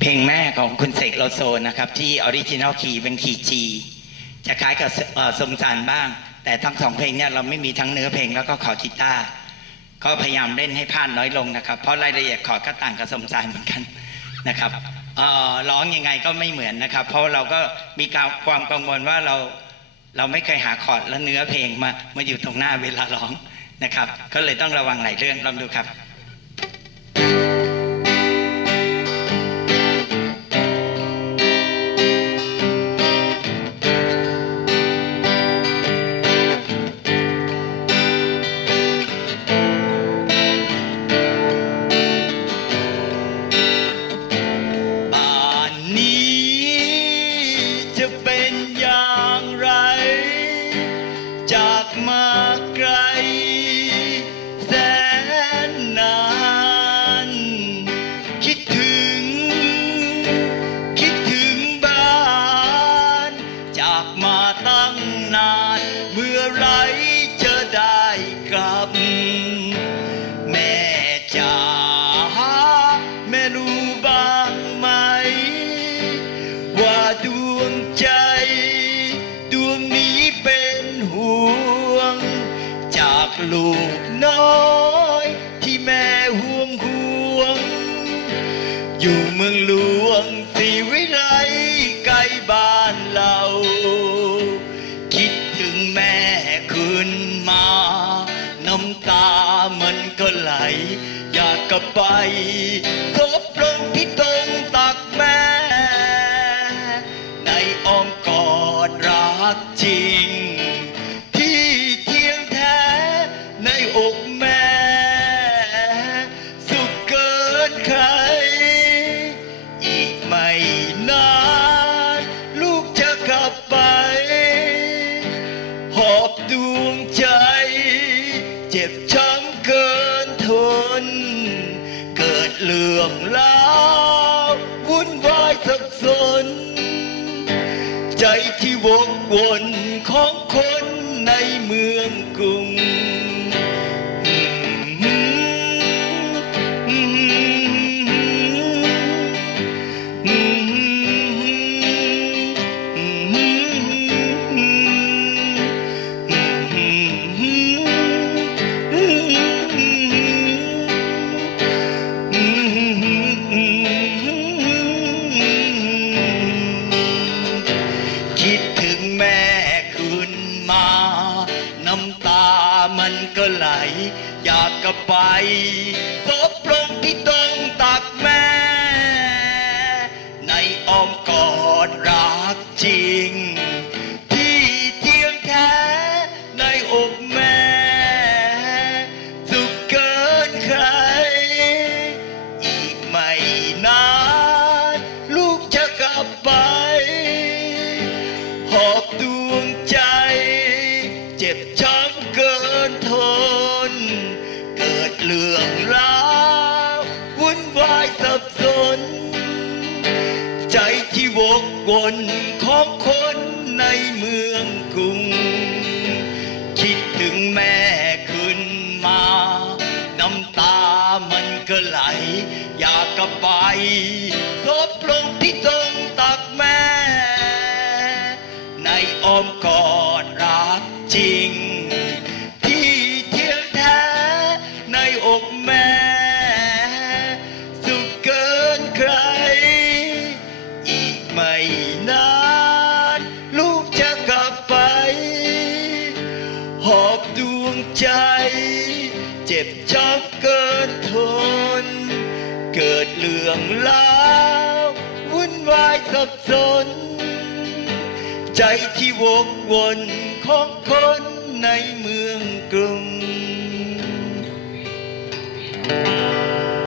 เพลงแม่ของคุณเสกโลโซนะครับ ที่ออริจินัลคีย์เป็นคีย์จีจะคล้ายกับสมสารบ้าง แต่ทั้งสองเพลงเนี่ยเราไม่มีทั้งเนื้อเพลงแล้วก็คอกีตาร์ก็พยายามเล่นให้พลาดน้อยลงนะครับ เพราะรายละเอียดคอก็ต่างกับสมสารเหมือนกันนะครับเอ่อร้องยังไงก็ไม่เหมือนนะครับ เพราะเราก็มีความกังวลว่าเราเราไม่เคยหาคอร์ดและเนื้อเพลงมามาอยู่ตรงหน้าเวลาร้องนะครับ ก็เลยต้องระวังหลายเรื่องลองดูครับ ไรจะได้กลับ แม่จ๋าแม่รู้บ้างไหม ว่าดวงใจ ดวงนี้เป็นห่วง จากลูกน้อยที่แม่ห่วงห่วง อยู่เมืองหลวง มันก็ไหล อยากกลับไปซบลงที่ตรงตักแม่ ในอ้อมกอดรักจริง ที่เที่ยงแท้ในอกแม่ สุขเกินใคร อีกไม่นาน ลูกจะกลับไป หอบดวงใจ เจ็บช้ำ เรื่องราววุ่นวายสับสน ใจที่วกวนของคนในเมืองกรุง กกลับไปซบลงที่ตรงตักแม่ ในอ้อมกอดรักจริง กวนของคนในเมืองกรุง คิดถึงแม่ขึ้นมา น้ำตามันก็ไหล อยากกลับไปซบลงที่ตรงตักแม่ ในอ้อมกอดรักจริง ที่เที่ยงแท้ในอกแม่ ใจ เจ็บช็อกเกินทน เกิดเรื่องราววุ่นวายสับสน ใจที่วกวนของคนในเมืองกรุง